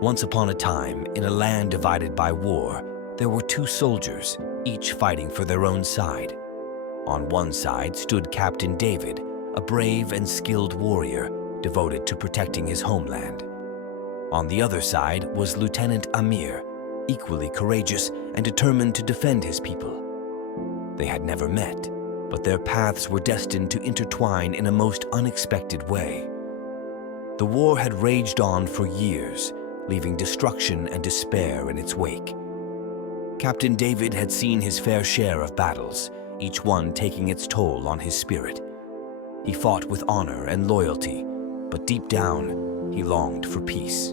Once upon a time, in a land divided by war, there were two soldiers, each fighting for their own side. On one side stood Captain David, a brave and skilled warrior devoted to protecting his homeland. On the other side was Lieutenant Amir, equally courageous and determined to defend his people. They had never met, but their paths were destined to intertwine in a most unexpected way. The war had raged on for years, leaving destruction and despair in its wake. Captain David had seen his fair share of battles, each one taking its toll on his spirit. He fought with honor and loyalty, but deep down, he longed for peace.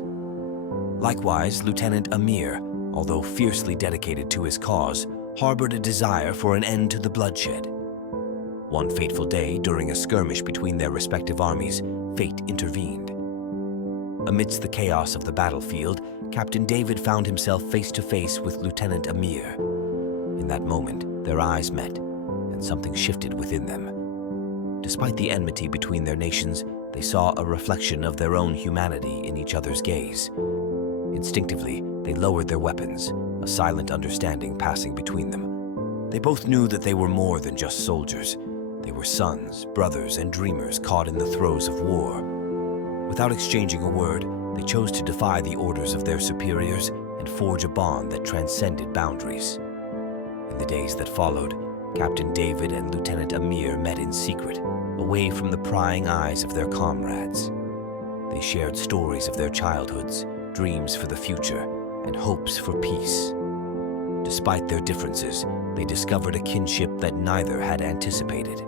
Likewise, Lieutenant Amir, although fiercely dedicated to his cause, harbored a desire for an end to the bloodshed. One fateful day, during a skirmish between their respective armies, fate intervened. Amidst the chaos of the battlefield, Captain David found himself face to face with Lieutenant Amir. In that moment, their eyes met, and something shifted within them. Despite the enmity between their nations, they saw a reflection of their own humanity in each other's gaze. Instinctively, they lowered their weapons, a silent understanding passing between them. They both knew that they were more than just soldiers. They were sons, brothers, and dreamers caught in the throes of war. Without exchanging a word, they chose to defy the orders of their superiors and forge a bond that transcended boundaries. In the days that followed, Captain David and Lieutenant Amir met in secret, away from the prying eyes of their comrades. They shared stories of their childhoods, dreams for the future, and hopes for peace. Despite their differences, they discovered a kinship that neither had anticipated.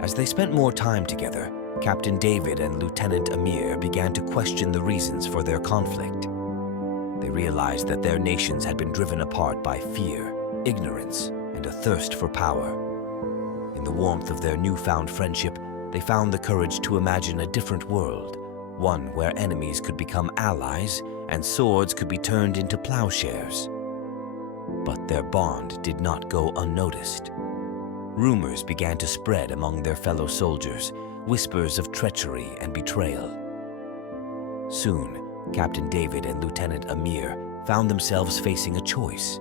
As they spent more time together, Captain David and Lieutenant Amir began to question the reasons for their conflict. They realized that their nations had been driven apart by fear, ignorance, and a thirst for power. In the warmth of their newfound friendship, they found the courage to imagine a different world, one where enemies could become allies and swords could be turned into plowshares. But their bond did not go unnoticed. Rumors began to spread among their fellow soldiers, whispers of treachery and betrayal. Soon, Captain David and Lieutenant Amir found themselves facing a choice: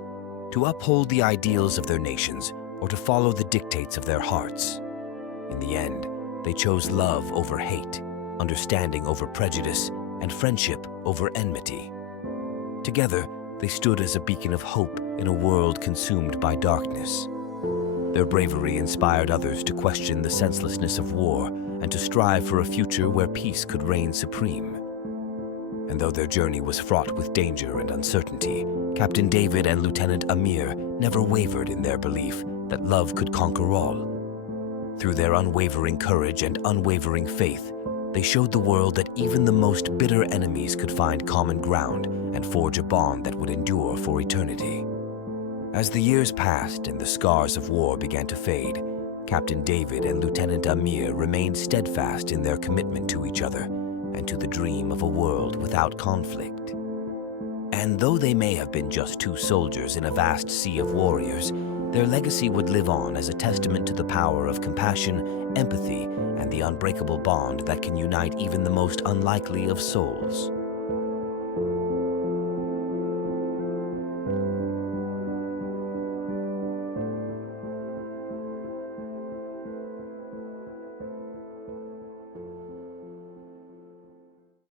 to uphold the ideals of their nations or to follow the dictates of their hearts. In the end, they chose love over hate, understanding over prejudice, and friendship over enmity. Together, they stood as a beacon of hope in a world consumed by darkness. Their bravery inspired others to question the senselessness of war and to strive for a future where peace could reign supreme. And though their journey was fraught with danger and uncertainty, Captain David and Lieutenant Amir never wavered in their belief that love could conquer all. Through their unwavering courage and unwavering faith, they showed the world that even the most bitter enemies could find common ground and forge a bond that would endure for eternity. As the years passed and the scars of war began to fade, Captain David and Lieutenant Amir remained steadfast in their commitment to each other and to the dream of a world without conflict. And though they may have been just two soldiers in a vast sea of warriors, their legacy would live on as a testament to the power of compassion, empathy, and the unbreakable bond that can unite even the most unlikely of souls.